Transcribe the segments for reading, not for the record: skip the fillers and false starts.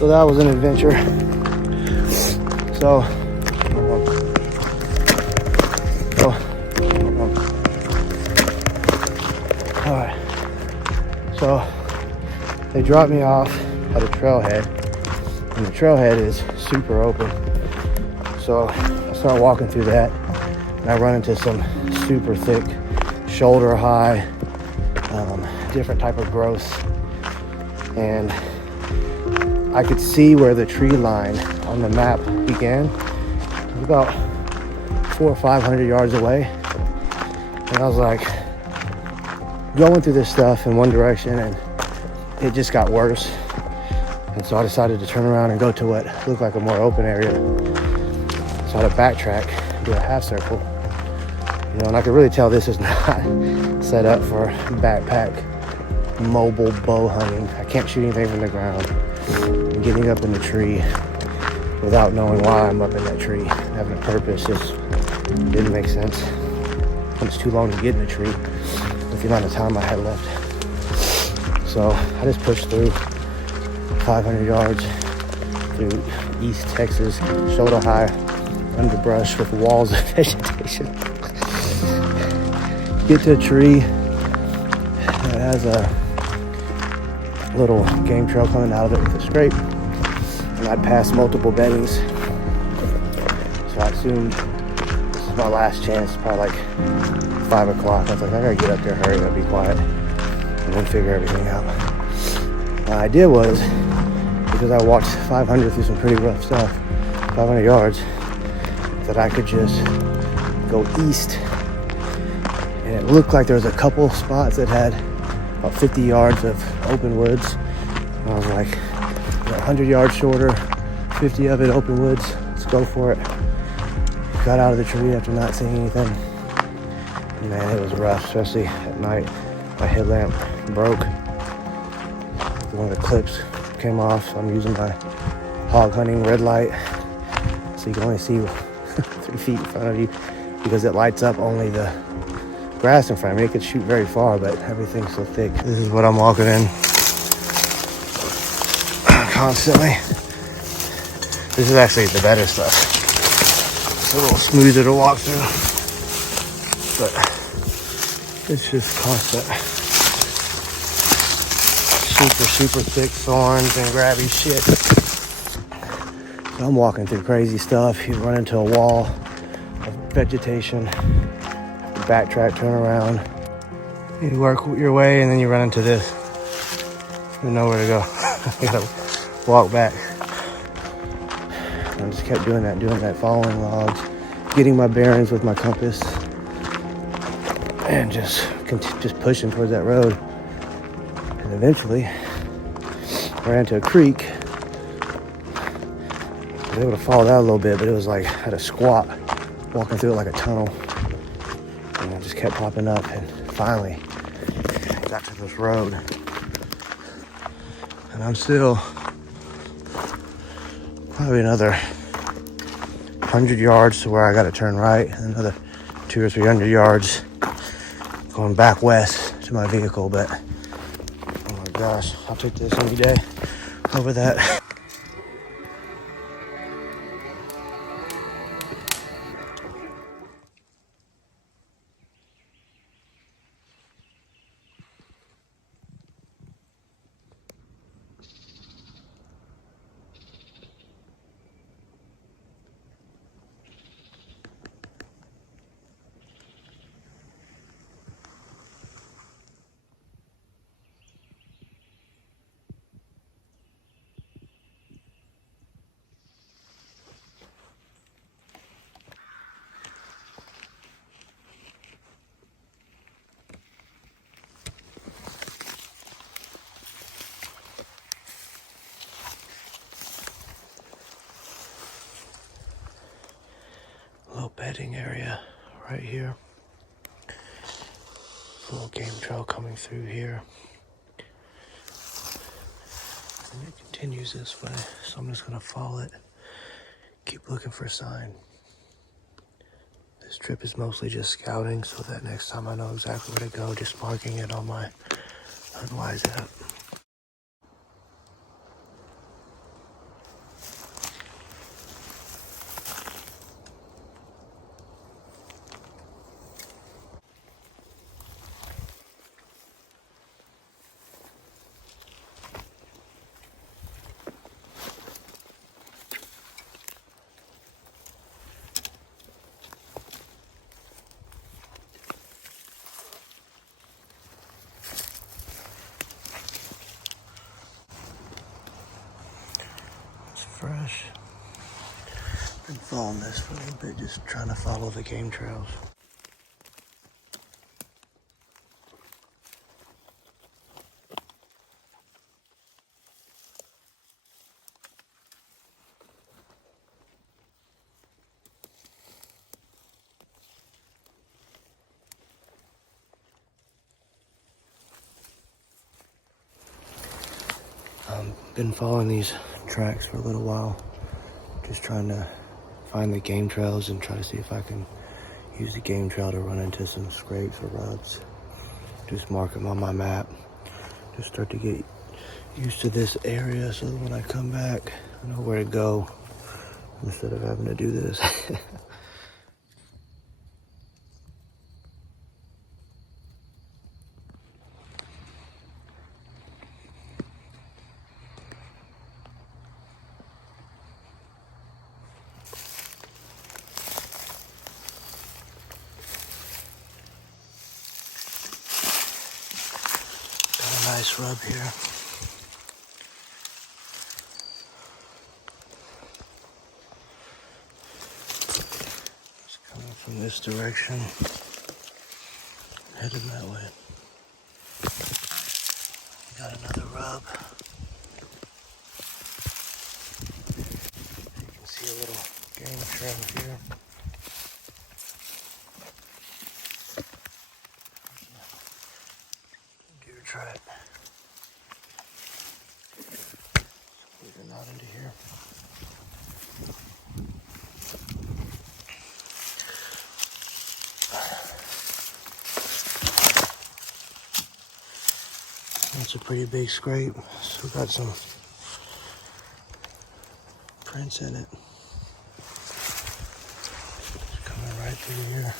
So that was an adventure. So, all right. So they dropped me off at a trailhead, and the trailhead is super open. So I start walking through that, and I run into some super thick, shoulder high, different type of growth, and I could see where the tree line on the map began. It was about 400 or 500 yards away, and I was like going through this stuff in one direction, and it just got worse. And so I decided to turn around and go to what looked like a more open area. So I had to backtrack, do a half circle, and I could really tell this is not set up for backpack mobile bow hunting. I can't shoot anything from the ground. I'm getting up in the tree without knowing why I'm up in that tree. Having a purpose just didn't make sense. It's too long to get in the tree with the amount of time I had left. So I just pushed through 500 yards through East Texas, shoulder high underbrush with walls of vegetation. Get to a tree that has a little game trail coming out of it with a scrape, and I'd passed multiple beddings, so I assumed this is my last chance. Probably like 5 o'clock. I was like, I gotta get up there, hurry up, be quiet, and then figure everything out. My idea was, because I walked 500 through some pretty rough stuff, 500 yards, that I could just go east, and it looked like there was a couple spots that had about 50 yards of open woods. And I was like, 100 yards shorter, 50 of it open woods, let's go for it. Got out of the tree after not seeing anything. And man, it was rough, especially at night. My headlamp broke. One of the clips came off, so I'm using my hog hunting red light, so you can only see 3 feet in front of you, because it lights up only the grass in front of me. It could shoot very far, but everything's so thick. This is what I'm walking in constantly. This is actually the better stuff. It's a little smoother to walk through, but it's just constant super thick thorns and grabby shit. So I'm walking through crazy stuff. You run into a wall of vegetation, backtrack, turn around, you work your way, and then you run into this. You know where to go. You gotta walk back. I just kept doing that, following logs, getting my bearings with my compass, and just pushing towards that road. And eventually, I ran into a creek. I was able to follow that a little bit, but it was like I had a squat, walking through it like a tunnel. And I just kept popping up, and finally got to this road. And I'm still probably another 100 yards to where I got to turn right, and another 200 or 300 yards going back west to my vehicle. But oh my gosh, I'll take this any day over that. Little bedding area right here. Little game trail coming through here. And it continues this way, so I'm just gonna follow it. Keep looking for a sign. This trip is mostly just scouting, so that next time I know exactly where to go, just marking it on my Unwise app. fresh. Been following this for a little bit, just trying to follow the game trails. Been following these tracks for a little while, just trying to find the game trails and try to see if I can use the game trail to run into some scrapes or rubs. Just mark them on my map. Just start to get used to this area so that when I come back, I know where to go instead of having to do this. Nice rub here. It's coming from this direction, headed that way. Got another rub. You can see a little game trail here. Deer track. Moving out into here. That's a pretty big scrape. Still got some prints in it. It's coming right through here.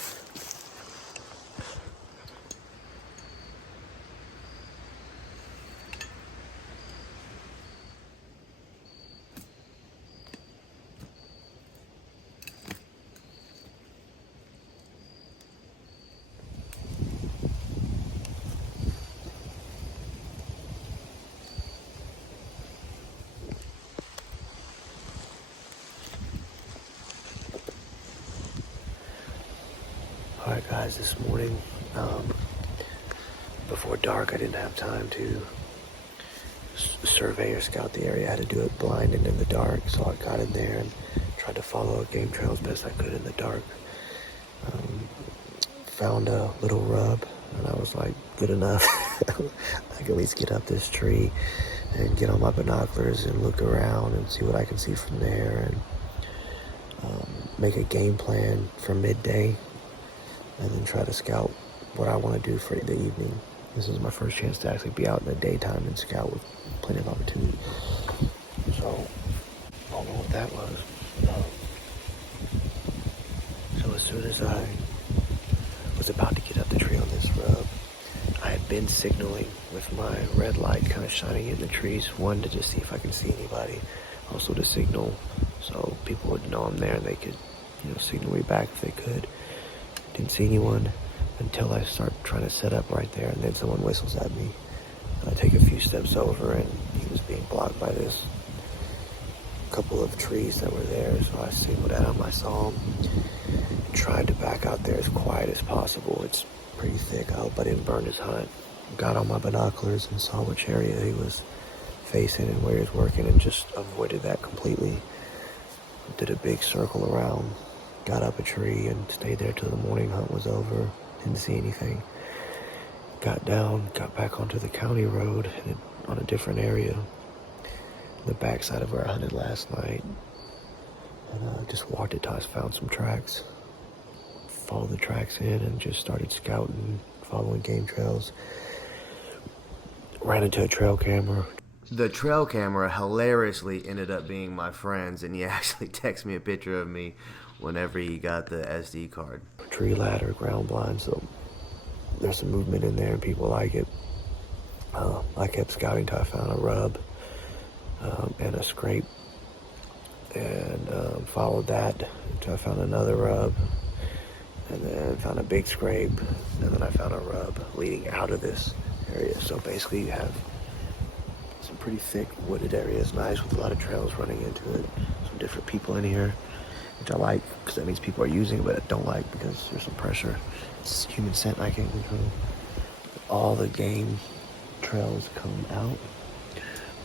Alright guys, this morning, before dark, I didn't have time to survey or scout the area. I had to do it blind and in the dark, so I got in there and tried to follow a game trail as best I could in the dark. Found a little rub, and I was like, good enough. I can at least get up this tree and get on my binoculars and look around and see what I can see from there, and make a game plan for midday, and then try to scout what I want to do for the evening. This is my first chance to actually be out in the daytime and scout with plenty of opportunity. So, I don't know what that was. So as soon as I was about to get up the tree on this rub, I had been signaling with my red light kind of shining in the trees. One, to just see if I can see anybody. Also to signal so people would know I'm there and they could, signal me back if they could. Didn't see anyone until I start trying to set up right there, and then someone whistles at me. I take a few steps over, and he was being blocked by this couple of trees that were there, so I signaled at him. I saw him, tried to back out there as quiet as possible. It's pretty thick. I hope I didn't burn his hunt. Got on my binoculars and saw which area he was facing and where he was working, and just avoided that completely. Did a big circle around, got up a tree and stayed there till the morning hunt was over. Didn't see anything. Got down, got back onto the county road, headed on a different area, the backside of where I hunted last night, and just walked it till I found some tracks. Followed the tracks in and just started scouting, following game trails. Ran into a trail camera. The trail camera hilariously ended up being my friend's, and he actually texted me a picture of me whenever he got the SD card. Tree ladder, ground blind, so there's some movement in there and people like it. I kept scouting till I found a rub and a scrape, and followed that until I found another rub, and then found a big scrape, and then I found a rub leading out of this area. So basically you have some pretty thick wooded areas, nice with a lot of trails running into it. Some different people in here, which I like because that means people are using it, but I don't like because there's some pressure. It's human scent I can't control. All the game trails come out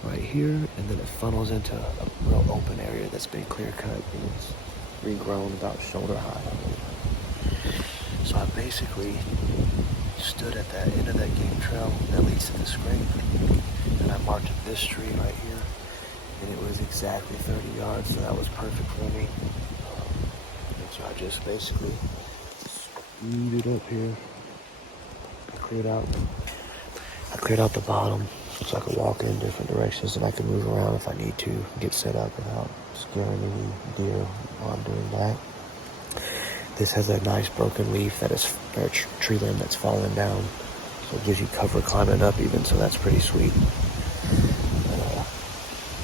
right here, and then it funnels into a real open area that's been clear cut and it's regrown about shoulder high. So I basically stood at that end of that game trail that leads to the scrape, and I marked this tree right here, and it was exactly 30 yards, so that was perfect for me. And so I just basically screwed it up here. I cleared out the bottom so I could walk in different directions, and I can move around if I need to, get set up without scaring any deer while I'm doing that. This has a nice broken leaf that is a tree limb that's fallen down, so it gives you cover climbing up even, so that's pretty sweet. But,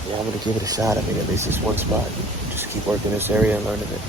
yeah, I'm gonna give it a shot. I mean, at least this one spot. Just keep working this area and learning it.